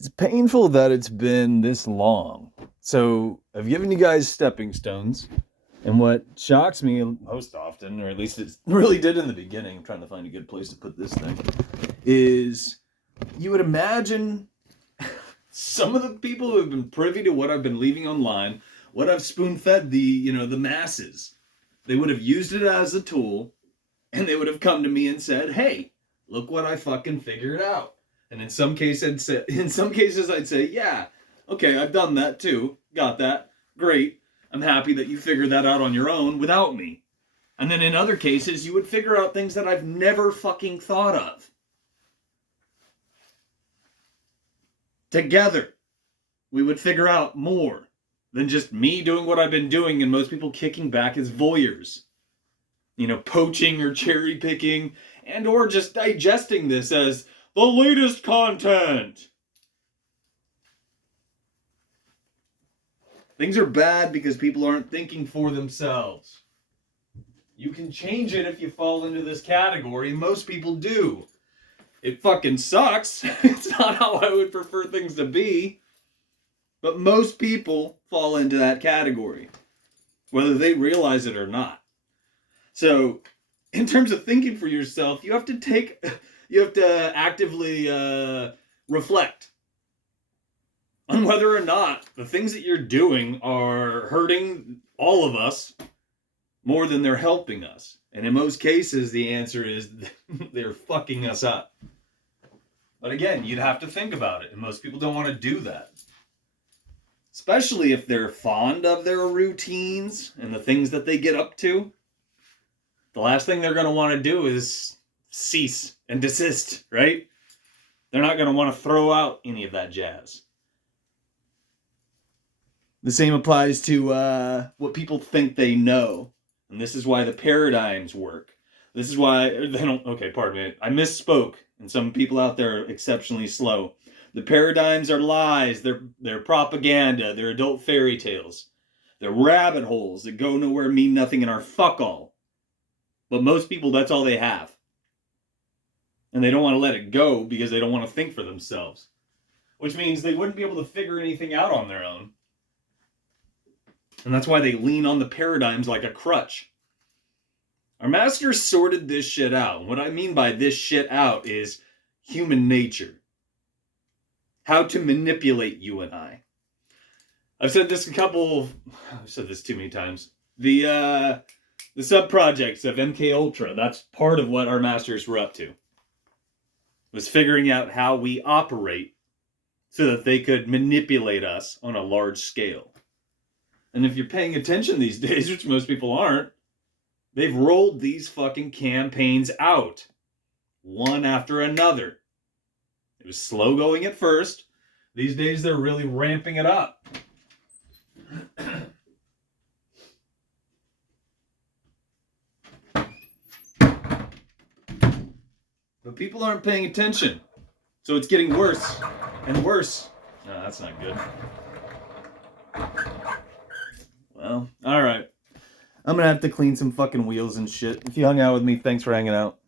It's painful that it's been this long. So I've given you guys stepping stones. And what shocks me most often, or at least it really did in the beginning, I'm trying to find a good place to put this thing, is you would imagine some of the people who have been privy to what I've been leaving online, what I've spoon-fed the masses, they would have used it as a tool, and they would have come to me and said, hey, look what I fucking figured out. And in some cases I'd say, yeah, okay, I've done that too. Got that. Great. I'm happy that you figured that out on your own without me. And then in other cases, you would figure out things that I've never fucking thought of. Together, we would figure out more than just me doing what I've been doing and most people kicking back as voyeurs. Poaching or cherry picking and or just digesting this as the latest content. Things are bad because people aren't thinking for themselves. You can change it if you fall into this category. Most people do. It fucking sucks. It's not how I would prefer things to be. But most people fall into that category, whether they realize it or not. So, in terms of thinking for yourself, you have to actively reflect on whether or not the things that you're doing are hurting all of us more than they're helping us. And in most cases, the answer is they're fucking us up. But again, you'd have to think about it, and most people don't want to do that. Especially if they're fond of their routines and the things that they get up to. The last thing they're going to want to do is cease and desist, right? They're not going to want to throw out any of that jazz. The same applies to what people think they know. And this is why the paradigms work. This is why they don't... Okay, pardon me. I misspoke. And some people out there are exceptionally slow. The paradigms are lies. They're propaganda. They're adult fairy tales. They're rabbit holes that go nowhere, mean nothing, and are fuck all. But most people, that's all they have. And they don't want to let it go because they don't want to think for themselves. Which means they wouldn't be able to figure anything out on their own. And that's why they lean on the paradigms like a crutch. Our masters sorted this shit out. What I mean by this shit out is human nature. How to manipulate you and I. I've said this too many times. The sub-projects of MK Ultra, that's part of what our masters were up to. Was figuring out how we operate so that they could manipulate us on a large scale. And if you're paying attention these days, which most people aren't, they've rolled these fucking campaigns out. One after another. It was slow going at first. These days they're really ramping it up. But people aren't paying attention. So it's getting worse and worse. No, that's not good. Well, alright. I'm gonna have to clean some fucking wheels and shit. If you hung out with me, thanks for hanging out.